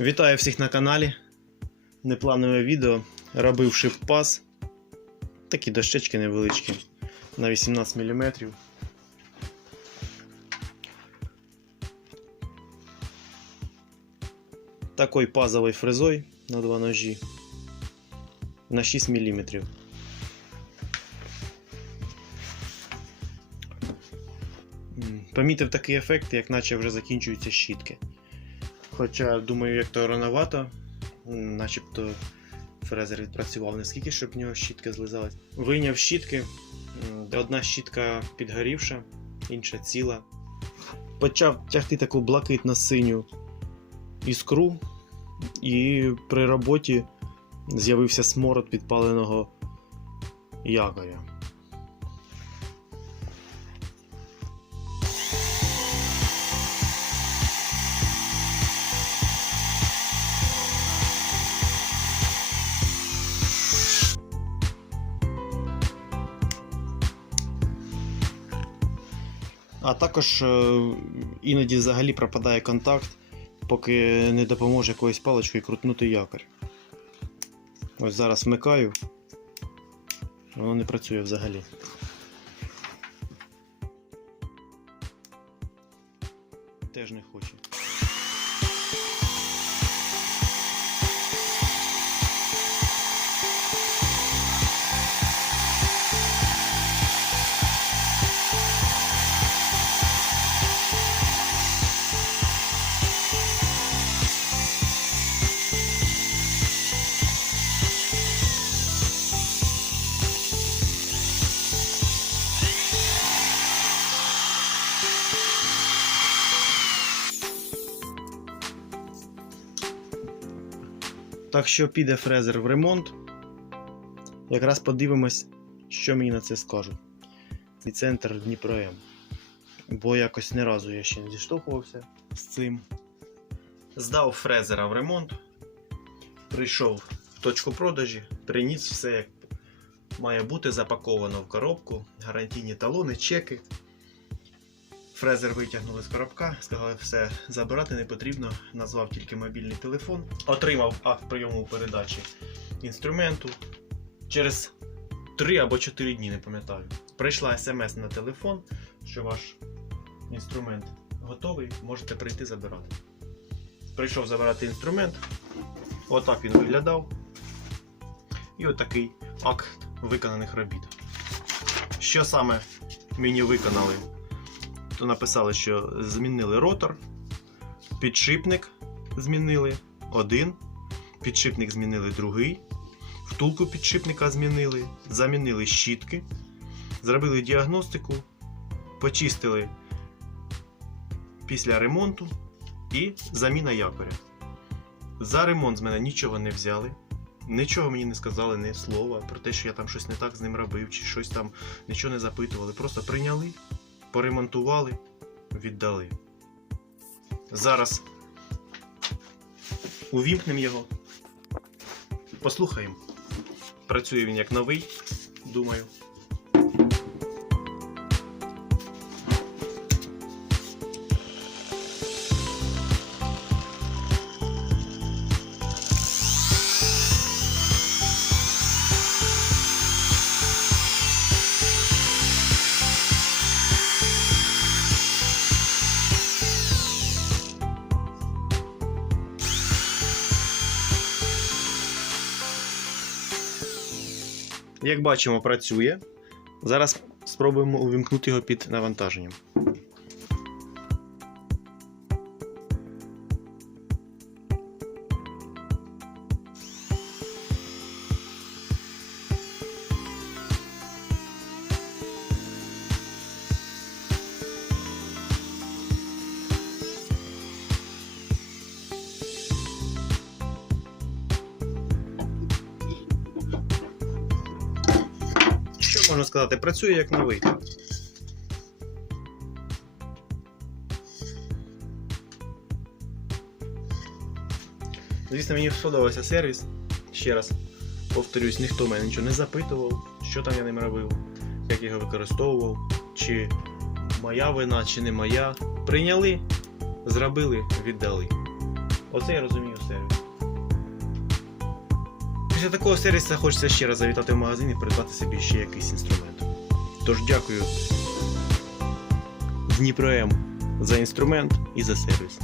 Вітаю всіх на каналі. Непланове відео. Робив шип-пас. Такі дощечки невеличкі на 18 мм. Такой пазовий фрезой на два ножі на 6 мм. Помітив такий ефект, як наче вже закінчуються щітки. Хоча, думаю, як то рановато, начебто фрезер відпрацював наскільки, щоб в нього щітка злизалась. Вийняв щітки, одна щітка підгорівша, інша ціла. Почав тягти таку блакитно-синю іскру, і при роботі з'явився смород підпаленого якоря. А також е, іноді взагалі пропадає контакт, поки не допоможе якоюсь паличкою крутнути якорь. Ось зараз вмикаю, воно не працює взагалі. Теж не хоче. Так що піде фрезер в ремонт. Якраз подивимось, що мені на це скажуть. І центр Дніпро. Бо якось не разу я ще не зіштовхувався з цим. Здав фрезера в ремонт. Прийшов в точку продажі, приніс все як має бути запаковано в коробку, гарантійні талони, чеки. Фрезер витягнули з коробка, сказали, все забирати не потрібно, назвав тільки мобільний телефон. Отримав акт прийому передачі інструменту. Через 3 або 4 дні, не пам'ятаю. Прийшла смс на телефон, що ваш інструмент готовий, можете прийти забирати. Прийшов забирати інструмент. Отак він виглядав. І отакий акт виконаних робіт. Що саме мені виконали? То написали, що змінили ротор, підшипник змінили один, підшипник змінили другий, втулку підшипника змінили, замінили щітки, зробили діагностику, почистили після ремонту і заміна якоря. За ремонт з мене нічого не взяли. Нічого мені не сказали, ні слова про те, що я там щось не так з ним робив, чи щось там нічого не запитували. Просто прийняли поремонтували, віддали. Зараз увімкнемо його, послухаємо. Працює він як новий, думаю. Як бачимо, працює. Зараз спробуємо увімкнути його під навантаженням. Що можна сказати? Працює як новий. Звісно, мені сподобався сервіс. Ще раз повторюсь, ніхто мене нічого не запитував, що там я ним робив, як його використовував, чи моя вина, чи не моя. Прийняли, зробили, віддали. Оце я розумію. Після такого сервісу хочеться ще раз завітати в магазин і придбати собі ще якийсь інструмент. Тож дякую Дніпро М за інструмент і за сервіс.